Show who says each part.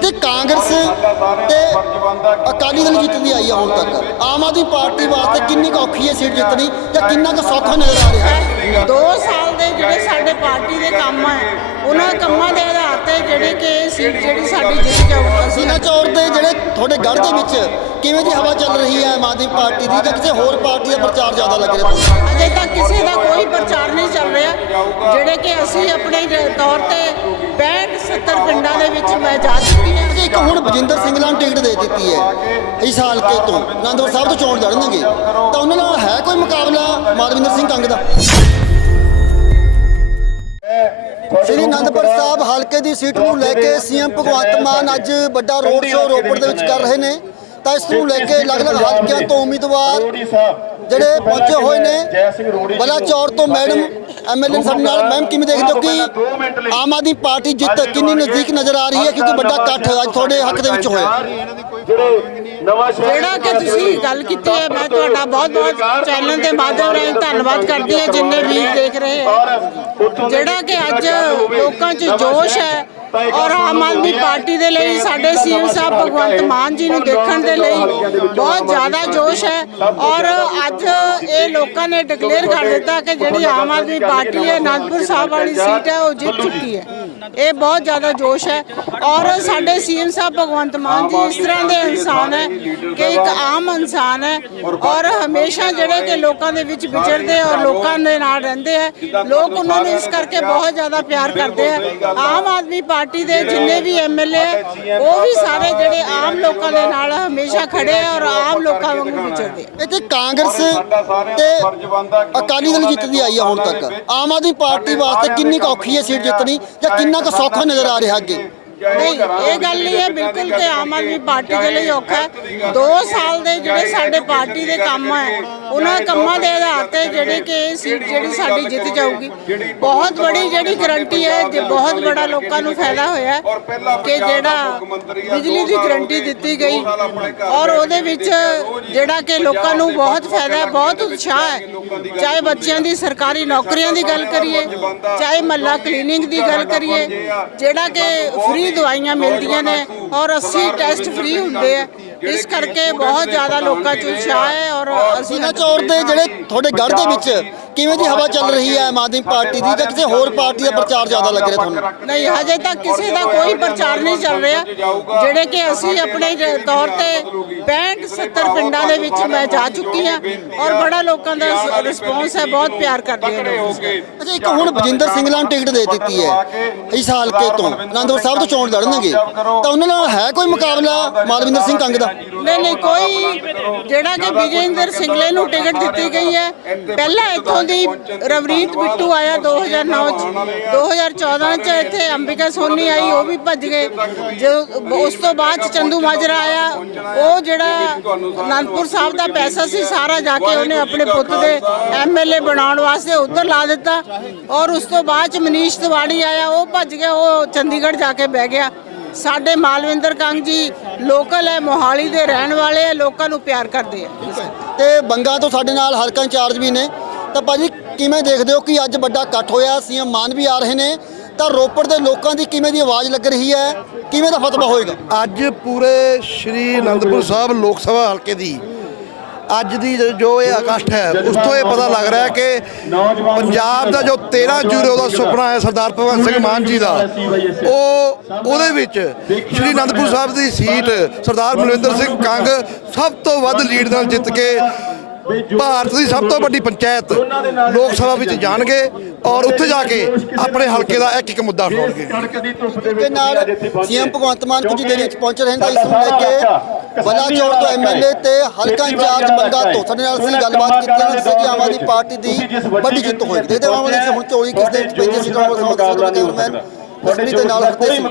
Speaker 1: ਇੱਥੇ ਕਾਂਗਰਸ ਤੇ ਅਕਾਲੀ ਦਲ ਜਿੱਤਦੀ ਆਈ ਹੈ ਹੁਣ ਤੱਕ। ਆਮ ਆਦਮੀ ਪਾਰਟੀ ਵਾਸਤੇ ਕਿੰਨੀ ਕੁ ਔਖੀ ਹੈ ਸੀਟ ਜਿੱਤਣੀ ਜਾਂ ਕਿੰਨਾ ਕੁ ਸੌਖਾ ਨਜ਼ਰ ਆ ਰਿਹਾ? ਹੈ
Speaker 2: ਦੋ ਸਾਲ ਦੇ ਜਿਹੜੇ ਸਾਡੇ ਪਾਰਟੀ ਦੇ ਕੰਮ ਹੈ ਉਹਨਾਂ ਕੰਮਾਂ ਦੇ ਤੇ ਜਿਹੜੇ ਕਿ ਸੀਟ ਜਿਹੜੀ ਸਾਡੀ ਜਿੱਤ ਜਾਊਗੀ ਅਸੀਂ
Speaker 1: ਸੀਨਾ ਚੌੜ ਦੇ ਜਿਹੜੇ ਤੁਹਾਡੇ ਗੜ੍ਹ ਦੇ ਵਿੱਚ ਕਿਵੇਂ ਦੀ ਹਵਾ ਚੱਲ ਰਹੀ ਹੈ ਆਮ ਆਦਮੀ ਪਾਰਟੀ ਦੀ ਜਾਂ ਕਿਸੇ ਹੋਰ ਪਾਰਟੀ ਦਾ ਪ੍ਰਚਾਰ ਜ਼ਿਆਦਾ ਲੱਗ ਰਿਹਾ? ਤੁਹਾਨੂੰ
Speaker 2: ਅਜੇ ਤੱਕ ਕਿਸੇ ਦਾ ਕੋਈ ਪ੍ਰਚਾਰ ਨਹੀਂ ਚੱਲ ਰਿਹਾ। ਜਿਹੜੇ ਕਿ ਅਸੀਂ ਆਪਣੇ ਤੌਰ ਤੇ 65 70 ਪਿੰਡਾਂ ਦੇ ਵਿੱਚ ਮੈਂ ਜਾ ਚੁੱਕੀ ਹਾਂ।
Speaker 1: ਜੀ ਇੱਕ ਹੁਣ ਬਜਿੰਦਰ ਸਿੰਘਲਾ ਨੂੰ ਟਿਕਟ ਦੇ ਦਿੱਤੀ ਹੈ ਇਸ ਸਾਲ ਕੇ ਤੋਂ। ਆਨੰਦਪੁਰ ਸਾਹਿਬ ਤੋਂ ਚੋਣ ਲੜਨਗੇ। ਤਾਂ ਉਹਨਾਂ ਨਾਲ ਹੈ ਕੋਈ ਮੁਕਾਬਲਾ ਮਾਲਵਿੰਦਰ ਸਿੰਘ ਕੰਗ ਦਾ? ਸ੍ਰੀ ਅਨੰਦਪੁਰ ਸਾਹਿਬ ਹਲਕੇ ਦੀ ਸੀਟ ਨੂੰ ਲੈ ਕੇ ਸੀਐਮ ਭਗਵੰਤ ਮਾਨ ਅੱਜ ਵੱਡਾ ਰੋਡ ਸ਼ੋਅ ਰੋਪੜ ਦੇ ਵਿੱਚ ਕਰ ਰਹੇ ਨੇ। ਤਾਂ ਇਸ ਨੂੰ ਲੈ ਕੇ ਅਲੱਗ-ਅਲੱਗ ਹਲਕਿਆਂ ਤੋਂ ਉਮੀਦਵਾਰ ਜਿਹੜੇ ਪਹੁੰਚੇ ਹੋਏ ਨੇ ਬਲਾਚੌਰ ਤੋਂ ਮੈਡਮ ਐਮਐਲਏ ਸਾਡੇ ਨਾਲ ਮੈਮ ਕਿਵੇਂ ਦੇਖਦੇ ਹੋ ਕਿ ਆਮ ਆਦਮੀ ਪਾਰਟੀ ਜਿੱਤ ਕਿੰਨੀ ਨਜ਼ਦੀਕ ਨਜ਼ਰ ਆ ਰਹੀ ਹੈ? ਕਿਉਂਕਿ ਵੱਡਾ ਇਕੱਠ ਅੱਜ ਤੁਹਾਡੇ ਹੱਕ ਦੇ ਵਿੱਚ ਹੋਇਆ।
Speaker 2: ਜਿਹੜਾ ਕਿ ਤੁਸੀਂ ਗੱਲ ਕੀਤੀ ਹੈ ਮੈਂ ਤੁਹਾਡਾ ਬਹੁਤ ਬਹੁਤ ਚੈਨਲ ਦੇ ਮਾਧਿਅਮ ਰਾਹੀਂ ਧੰਨਵਾਦ ਕਰਦੀ ਹਾਂ ਜਿੰਨੇ ਵੀ ਦੇਖ ਰਹੇ ਹੈ। ਜਿਹੜਾ ਕਿ ਅੱਜ ਲੋਕਾਂ 'ਚ ਜੋਸ਼ ਹੈ ਔਰ ਆਮ ਆਦਮੀ ਪਾਰਟੀ ਦੇ ਲਈ ਸਾਡੇ ਸੀਐਮ ਸਾਹਿਬ ਭਗਵੰਤ ਮਾਨ ਜੀ ਨੂੰ ਦੇਖਣ ਦੇ ਲਈ ਬਹੁਤ ਜ਼ਿਆਦਾ ਜੋਸ਼ ਹੈ। ਔਰ ਅੱਜ ਇਹ ਲੋਕਾਂ ਨੇ ਡਿਕਲੇਅਰ ਕਰ ਦਿੱਤਾ ਕਿ ਜਿਹੜੀ ਆਮ ਆਦਮੀ ਪਾਰਟੀ ਹੈ, ਅਨੰਦਪੁਰ ਸਾਹਿਬ ਵਾਲੀ ਸੀਟ ਹੈ, ਉਹ ਜਿੱਤ ਚੁੱਕੀ ਹੈ। ਇਹ ਬਹੁਤ ਜ਼ਿਆਦਾ ਜੋਸ਼ ਹੈ। ਔਰ ਸਾਡੇ ਸੀਐਮ ਸਾਹਿਬ ਭਗਵੰਤ ਮਾਨ ਜੀ ਇਸ ਤਰ੍ਹਾਂ ਦੇ ਇਨਸਾਨ ਹੈ ਕਿ ਇੱਕ ਆਮ ਇਨਸਾਨ ਹੈ। ਔਰ ਹਮੇਸ਼ਾ ਜਿਹੜੇ ਕਿ ਲੋਕਾਂ ਦੇ ਵਿੱਚ ਵਿਚਰਦੇ ਔਰ ਲੋਕਾਂ ਦੇ ਨਾਲ ਰਹਿੰਦੇ ਹੈ। ਲੋਕ ਉਹਨਾਂ ਨੂੰ ਇਸ ਕਰਕੇ ਬਹੁਤ ਜ਼ਿਆਦਾ ਪਿਆਰ ਕਰਦੇ ਹੈ। ਆਮ ਆਦਮੀ ਪਾਰਟੀ ਦੇ ਜਿੰਨੇ ਵੀ ਐਮਐਲਏ ਉਹ ਵੀ ਸਾਰੇ ਜਿਹੜੇ ਆਮ ਲੋਕਾਂ ਦੇ ਨਾਲ ਹਮੇਸ਼ਾ ਖੜੇ ਹੈ ਔਰ ਆਮ ਲੋਕਾਂ ਵਾਂਗੂ ਵਿਚਰਦੇ ਹੈ
Speaker 1: ਇੱਥੇ ਕਾਂਗਰਸ ਤੇ ਅਕਾਲੀ ਦਲ ਜਿੱਤਦੀ ਆਈ ਹੈ ਹੁਣ ਤੱਕ। ਆਮ ਆਦਮੀ ਪਾਰਟੀ ਵਾਸਤੇ ਕਿੰਨੀ ਕੁ ਔਖੀ ਹੈ ਸੀਟ ਜਿੱਤਣੀ ਜਾਂ ਕਿੰਨਾ ਕੁ ਸੌਖਾ ਨਜ਼ਰ ਆ ਰਿਹਾ ਅੱਗੇ?
Speaker 2: ਨਹੀਂ ਇਹ ਗੱਲ ਨਹੀਂ ਹੈ ਬਿਲਕੁਲ ਕਿ ਆਮ ਆਦਮੀ ਪਾਰਟੀ ਦੇ ਲਈ ਔਖਾ ਹੈ। 2 ਸਾਲ ਦੇ ਜਿਹੜੇ ਸਾਡੇ ਪਾਰਟੀ ਦੇ ਕੰਮ ਆ ਉਹਨਾਂ ਕੰਮਾਂ ਦੇ ਆਧਾਰ ਤੇ ਜਿਹੜੇ ਕਿ ਇਹ ਸੀਟ ਜਿਹੜੀ ਸਾਡੀ ਜਿੱਤ ਜਾਊਗੀ, ਬਹੁਤ ਬੜੀ ਜਿਹੜੀ ਗਰੰਟੀ ਹੈ, ਜੇ ਬਹੁਤ ਬੜਾ ਲੋਕਾਂ ਨੂੰ ਫਾਇਦਾ ਹੋਇਆ ਹੈ ਕਿ ਜਿਹੜਾ ਬਿਜਲੀ ਦੀ ਗਰੰਟੀ ਦਿੱਤੀ ਗਈ ਔਰ ਉਹਦੇ ਵਿੱਚ ਜਿਹੜਾ ਕਿ ਲੋਕਾਂ ਨੂੰ ਬਹੁਤ ਫਾਇਦਾ ਹੈ, ਬਹੁਤ ਉਤਸ਼ਾਹ ਹੈ। ਚਾਹੇ ਬੱਚਿਆਂ ਦੀ ਸਰਕਾਰੀ ਨੌਕਰੀਆਂ ਦੀ ਗੱਲ ਕਰੀਏ, ਚਾਹੇ ਮਹੱਲਾ ਕਲੀਨਿੰਗ ਦੀ ਗੱਲ ਕਰੀਏ, ਜਿਹੜਾ ਕਿ ਫ੍ਰੀ ਦਵਾਈਆਂ ਮਿਲਦੀਆਂ ਨੇ ਔਰ 80 ਟੈਸਟ ਫ੍ਰੀ ਹੁੰਦੇ ਆ। ਇਸ ਕਰਕੇ ਬਹੁਤ ਜ਼ਿਆਦਾ ਲੋਕਾਂ 'ਚ ਉਤਸ਼ਾਹ ਹੈ ਔਰ ਅਸੀਂ
Speaker 1: ਸੀਨਾ ਚੌੜ ਦੇ ਜਿਹੜੇ ਤੁਹਾਡੇ ਗੜ੍ਹ ਦੇ ਵਿੱਚ ਕਿਵੇਂ ਦੀ ਹਵਾ ਚੱਲ ਰਹੀ ਹੈ ਆਮ ਆਦਮੀ ਪਾਰਟੀ ਦੀ ਜਾਂ ਕਿਸੇ ਹੋਰ ਪਾਰਟੀ ਦਾ ਪ੍ਰਚਾਰ ਜ਼ਿਆਦਾ ਲੱਗ ਰਿਹਾ ਤੁਹਾਨੂੰ?
Speaker 2: ਨਹੀਂ ਹਜੇ ਤੱਕ ਕਿਸੇ ਦਾ ਕੋਈ ਪ੍ਰਚਾਰ ਨਹੀਂ ਚੱਲ ਰਿਹਾ। ਜਿਹੜੇ ਕਿ ਅਸੀਂ ਆਪਣੇ ਤੌਰ ਤੇ 65 70 ਪਿੰਡਾਂ ਦੇ ਵਿੱਚ ਮੈਂ ਜਾ ਚੁੱਕੀ ਹਾਂ ਔਰ ਬੜਾ ਲੋਕਾਂ ਦਾ ਰਿਸਪੌਂਸ ਹੈ ਬਹੁਤ ਪਿਆਰ ਕਰਦੇ ਦਾ।
Speaker 1: ਅੱਛਾ ਇੱਕ ਹੁਣ ਬਜਿੰਦਰ ਸਿੰਘਲਾ ਨੂੰ ਟਿਕਟ ਦੇ ਦਿੱਤੀ ਹੈ ਇਸ ਸਾਲ ਕੇ ਤੋਂ। ਆਨੰਦਪੁਰ ਸਾਹਿਬ ਤੋਂ ਚੋਣ ਲੜਨਗੇ। ਤਾਂ ਉਹਨਾਂ ਨਾਲ ਹੈ ਕੋਈ ਮੁਕਾਬਲਾ ਮਾਲਵਿੰਦਰ ਸਿੰਘ ਕੰਗ ਦਾ?
Speaker 2: ਨਹੀਂ ਨਹੀਂ ਕੋਈ ਜਿਹੜਾ ਕਿ ਵਿਜੇਂਦਰ ਸਿੰਗਲੇ ਨੂੰ ਟਿਕਟ ਦਿੱਤੀ ਗਈ ਹੈ। ਪਹਿਲਾਂ ਇੱਥੋਂ ਦੀ ਰਵਨੀਤ ਬਿੱਟੂ ਆਇਆ 2009 ਚ 2014 ਚ ਇੱਥੇ ਅੰਬਿਕਾ ਸੋਨੀ ਆਈ, ਉਹ ਵੀ ਭੱਜ ਗਏ। ਜੋ ਉਸ ਤੋਂ ਬਾਅਦ ਚੰਦੂ ਮਾਜਰਾ ਆਇਆ, ਉਹ ਜਿਹੜਾ ਅਨੰਦਪੁਰ ਸਾਹਿਬ ਦਾ ਪੈਸਾ ਸੀ, ਸਾਰਾ ਜਾ ਕੇ ਉਹਨੇ ਆਪਣੇ ਪੁੱਤ ਦੇ ਐਮਐਲਏ ਬਣਾਉਣ ਵਾਸਤੇ ਉੱਧਰ ਲਾ ਦਿੱਤਾ। ਔਰ ਉਸ ਤੋਂ ਬਾਅਦ ਚ ਮਨੀਸ਼ ਤਿਵਾੜੀ ਆਇਆ, ਉਹ ਭੱਜ ਗਿਆ, ਉਹ ਚੰਡੀਗੜ੍ਹ ਜਾ ਕੇ ਬਹਿ ਗਿਆ। ਸਾਡੇ ਮਾਲਵਿੰਦਰ ਕੰਗ ਜੀ ਲੋਕਲ ਹੈ, ਮੋਹਾਲੀ ਦੇ ਰਹਿਣ ਵਾਲੇ ਹੈ, ਲੋਕਾਂ ਨੂੰ ਪਿਆਰ ਕਰਦੇ ਆ
Speaker 1: ਤੇ ਬੰਗਾ ਤੋਂ ਸਾਡੇ ਨਾਲ ਹਲਕਾ ਇੰਚਾਰਜ ਵੀ ਨੇ। ਤਾਂ ਭਾਜੀ, ਕਿਵੇਂ ਦੇਖਦੇ ਹੋ ਕਿ ਅੱਜ ਵੱਡਾ ਇਕੱਠ ਹੋਇਆ, ਸੀਐਮ ਮਾਨ ਵੀ ਆ ਰਹੇ ਨੇ, ਤਾਂ ਰੋਪੜ ਦੇ ਲੋਕਾਂ ਦੀ ਕਿਵੇਂ ਦੀ ਆਵਾਜ਼ ਲੱਗ ਰਹੀ ਹੈ, ਕਿਵੇਂ ਦਾ ਫਤਵਾ ਹੋਏਗਾ?
Speaker 3: ਅੱਜ ਪੂਰੇ ਸ਼੍ਰੀ ਅਨੰਦਪੁਰ ਸਾਹਿਬ ਲੋਕ ਸਭਾ ਹਲਕੇ ਦੀ, ਅੱਜ ਦੀ ਜੋ ਇਹ ਇਕੱਠ ਹੈ, ਉਸ ਤੋਂ ਇਹ ਪਤਾ ਲੱਗ ਰਿਹਾ ਹੈ ਕਿ ਪੰਜਾਬ ਦਾ ਜੋ 13 ਜੂਰੋ ਦਾ ਸੁਪਨਾ ਹੈ, ਸਰਦਾਰ ਭਗਵੰਤ ਸਿੰਘ ਮਾਨ ਜੀ ਦਾ, ਉਹ, ਉਹਦੇ ਵਿੱਚ ਸ਼੍ਰੀ ਅਨੰਦਪੁਰ ਸਾਹਿਬ ਦੀ ਸੀਟ ਸਰਦਾਰ ਮਨਵਿੰਦਰ ਸਿੰਘ ਕੰਗ ਸਭ ਤੋਂ ਵੱਧ ਲੀਡ ਨਾਲ ਜਿੱਤ ਕੇ ਭਾਰਤ ਦੀ ਸਭ ਤੋਂ ਵੱਡੀ ਪੰਚਾਇਤ ਲੋਕ ਸਭਾ ਵਿੱਚ ਜਾਣਗੇ ਔਰ ਉੱਥੇ ਜਾ ਕੇ ਆਪਣੇ ਹਲਕੇ ਦਾ ਇੱਕ ਇੱਕ ਮੁੱਦਾ ਉਠਾਉਣਗੇ।
Speaker 1: ਦੇ ਨਾਲ ਸੀਐਮ ਭਗਵੰਤ ਮਾਨ ਕੁਝ ਦੇਰ ਵਿੱਚ ਪਹੁੰਚ ਰਹੇ ਨੇ ਤਾਂ ਇਸ ਨੂੰ ਲੈ ਕੇ ਬਲਾਚੌਰ ਤੋਂ ਐਮਐਲਏ ਤੇ ਹਲਕਾ ਇੰਚਾਰਜ ਬੰਗਾ ਤੋਂ ਸਾਡੇ ਨਾਲ ਅਸੀਂ ਗੱਲਬਾਤ ਕੀਤੀ ਹੈ, ਜਿਸ ਕਿ ਆਮ ਆਦਮੀ ਪਾਰਟੀ ਦੀ ਵੱਡੀ ਜਿੱਤ ਹੋਈ। ਦੇਖਦੇ ਹਾਂ ਆਮ ਆਦਮੀ ਹੁਣ ਚੋਰੀ ਕਿਸ ਦੇ ਵਿੱਚ ਪੈਂਦੀ ਸੀ ਕੌਣ ਸਮਾਂ ਦੇ ਨਾਲ ਹਰਤੇ ਸਿੰਘ